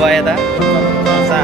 berapa ya, Ta? Sa.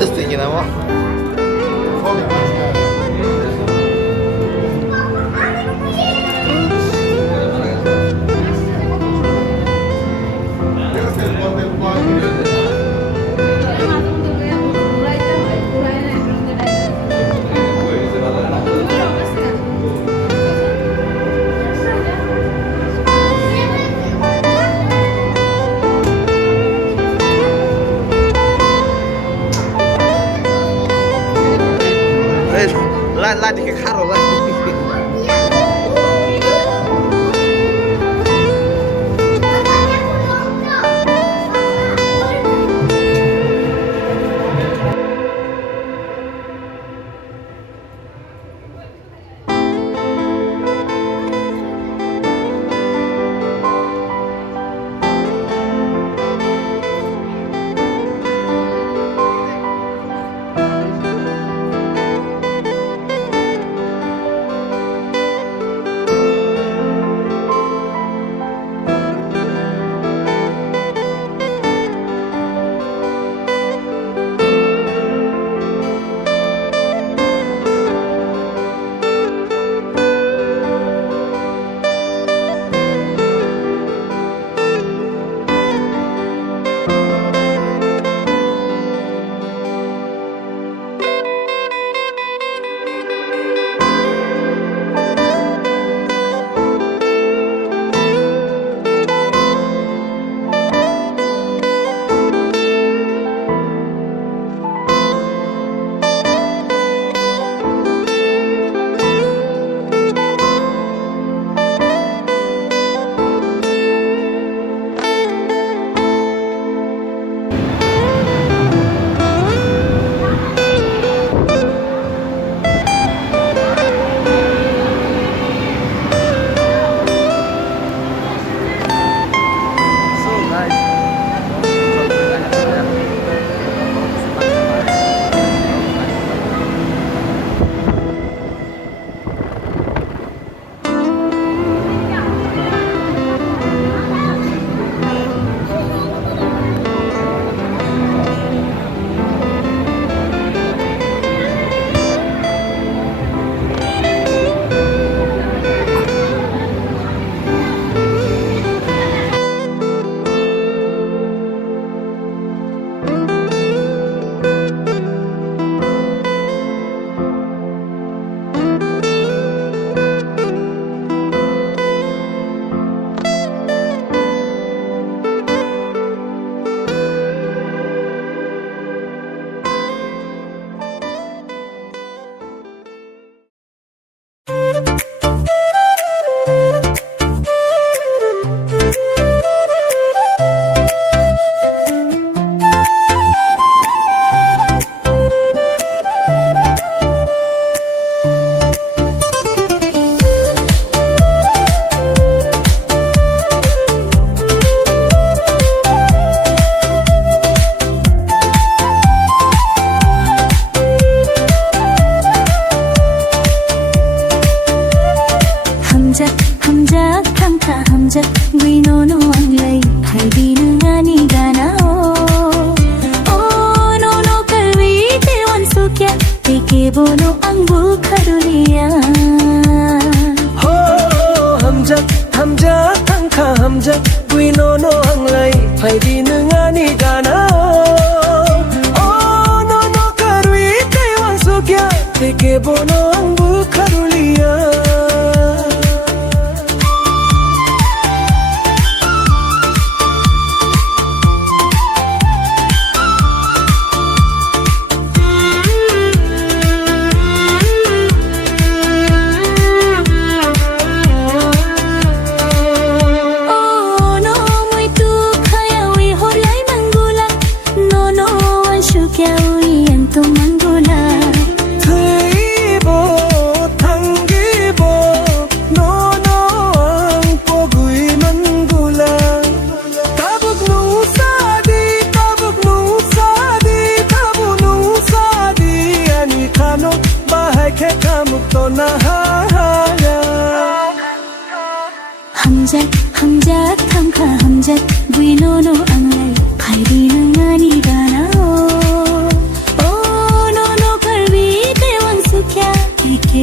Just thinking about.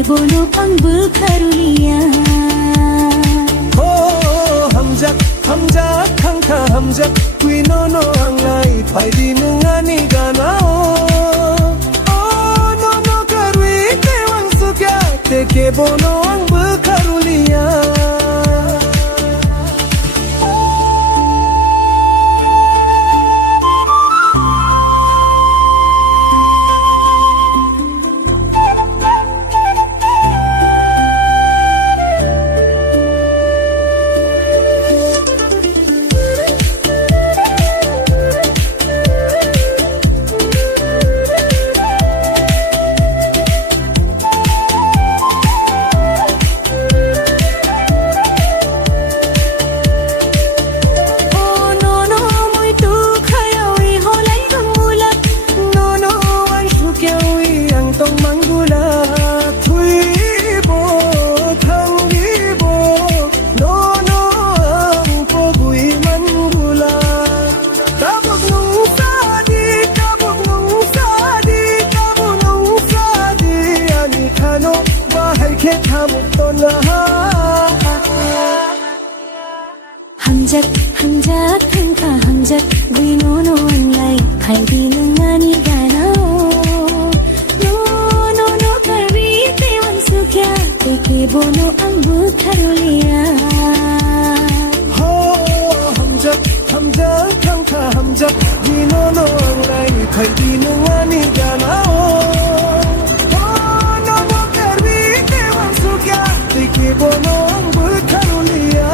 bono ang berkarunia. Oh hamjak hamjak thangka hamjak kui nono anglai paidi nungani gana oh nono karui tewang suka teke bono ang berkarunia. Hamjak hamjak thangka hamjak gui nono anglai paidi nungani gana no no no karwi tewang suka teke bono ang berkarunia. Oh hamjak hamjak thangka hamjak gui nono anglai paidi nungani gana oh no no karwi tewang suka teke bono ang berkarunia.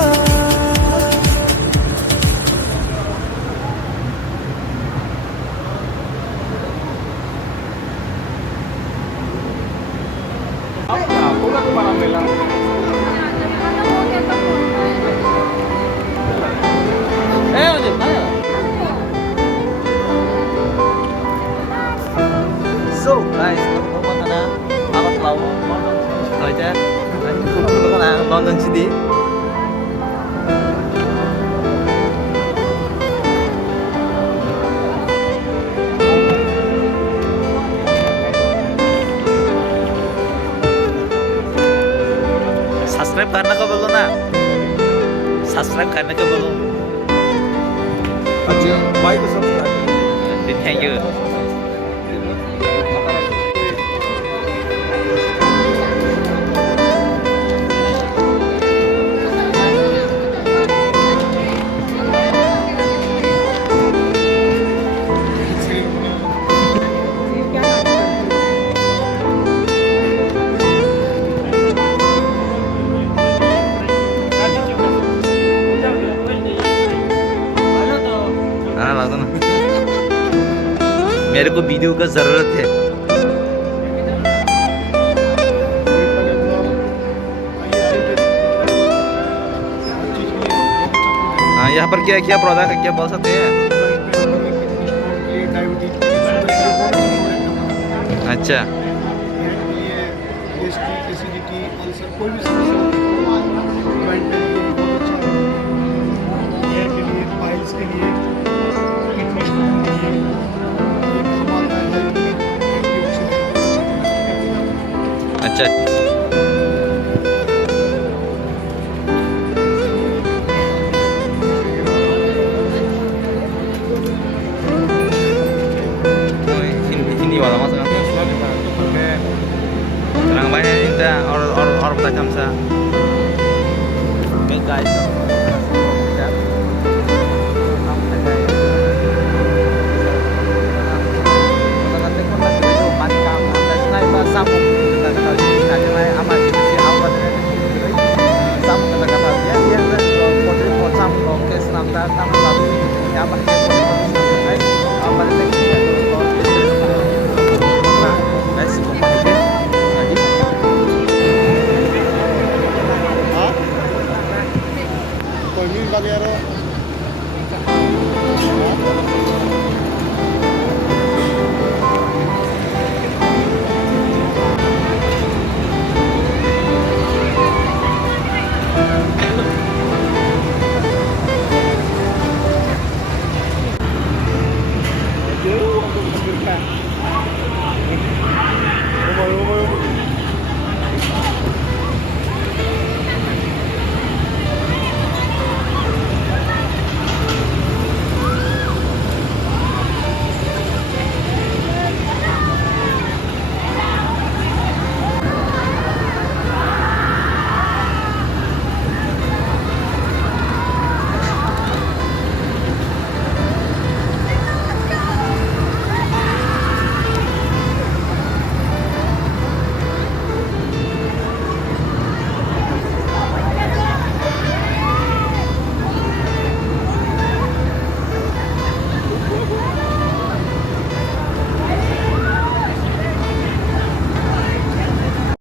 So guys, pupunta na Agartala, London. Pupunta na London City. Subscribe करने को बोलो ना, subscribe करने को बोलो। अच्छा भाई को सब्सक्राइब थैंक यू. मेरे को वीडियो का जरूरत है. हाँ यहाँ पर क्या क्या प्रोडक्ट है, क्या बोल सकते हैं? अच्छा अच्छा Hindi wala masuk terang banyak ini orang tajam sa okay guys